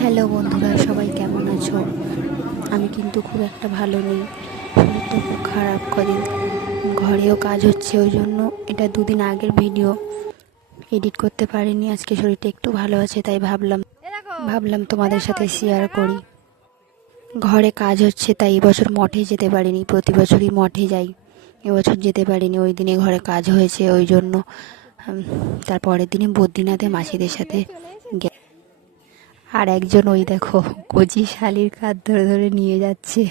Hello বন্ধুরা, সবাই কেমন আছো? আমি কিন্তু খুব একটা ভালো নেই, শরীরটা খুব খারাপ। কদিন ঘরেও কাজ হচ্ছে, ওই জন্য এটা দুদিন আগের ভিডিও এডিট করতে পারিনি। আজকে শরীরটা একটু ভালো আছে, তাই ভাবলাম তোমাদের সাথে শেয়ার করি। ঘরে কাজ হচ্ছে, তাই এবছর মঠে যেতে পারিনি। প্রতি বছরই মঠে যাই, এবছর যেতে পারিনি। ওই দিনে ঘরে কাজ হয়েছে, ওই জন্য তারপরের দিনে বদ্রীনাথে মাসিদের সাথে। আর একজন ওই দেখো কচি শালির কাঁধ ধরে ধরে নিয়ে যাচ্ছে।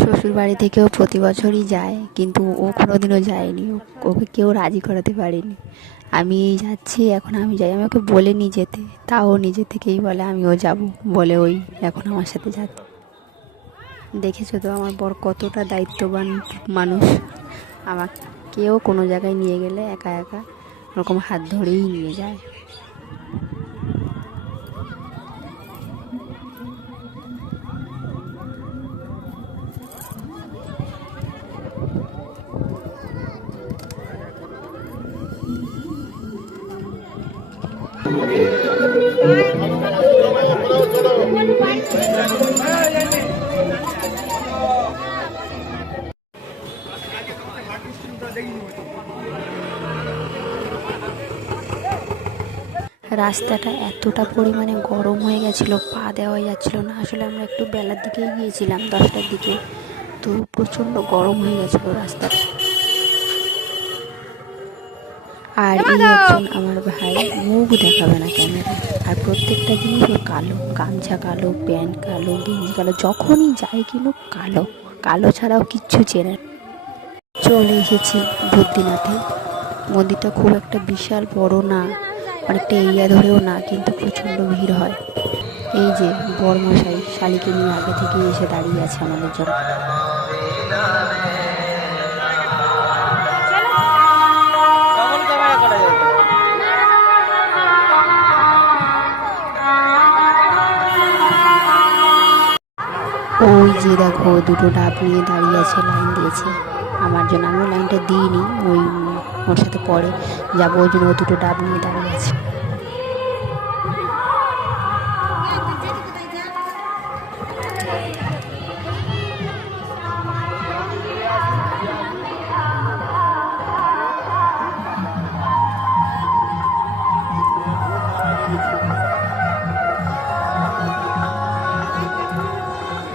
শ্বশুর বাড়ি থেকেও প্রতি বছরই যায়, কিন্তু ও কোনোদিনও যায়নি। ওকে কেউ রাজি করাতে পারেনি। আমি যাচ্ছি, এখন আমি যাই। আমি ওকে বলিনি যেতে, তাও নিজে থেকেই বলে আমিও যাব বলে ওই এখন আমার সাথে যাচ্ছে। দেখেছো তো আমার বর কতটা দায়িত্ববান মানুষ। আমাকেও কোনো জায়গায় নিয়ে গেলে একা একা ওরকম হাত ধরেই নিয়ে যায়। রাস্তাটা এতটা পরিমাণে গরম হয়ে গেছিলো, পা দেওয়া যাচ্ছিল না। আসলে আমরা একটু বেলার দিকেই গিয়েছিলাম, 10টার দিকে, তো প্রচণ্ড গরম হয়ে গেছিলো রাস্তাটা। আর এই একজন আমার ভাই, মুখ দেখাবে না ক্যামেরায়, আর প্রত্যেকটা জিনিস ওর কালো, গামছা কালো, প্যান্ট কালো, গেঞ্জি কালো, যখনই যায় কিন্তু কালো। কালো ছাড়াও কিচ্ছু চেনে না। চলে এসেছি বদ্রীনাথে। মন্দিরটা খুব একটা বিশাল বড় না, অনেকটা এরিয়া ধরেও না, কিন্তু প্রচণ্ড ভিড় হয়। এই যে বরমশাই শালিকে নিয়ে আগে থেকে এসে দাঁড়িয়ে আছে আমাদের জন্য। ওই যে দেখো দুটো ডাব নিয়ে দাঁড়িয়ে আছে, লাইন দিয়েছে আমার জন্য। আমিও লাইনটা দিইনি, ওই ওর সাথে পরে যাবো, ওই জন্য ও দুটো ডাব নিয়ে দাঁড়িয়ে আছে।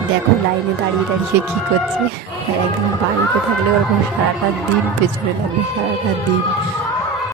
দেখো লাইনে দাঁড়িয়ে দাঁড়িয়ে কী করছে। একদম বাড়িতে থাকলে ওরকম সারাটা দিন পেছনে লাগবে, সারাটা দিন।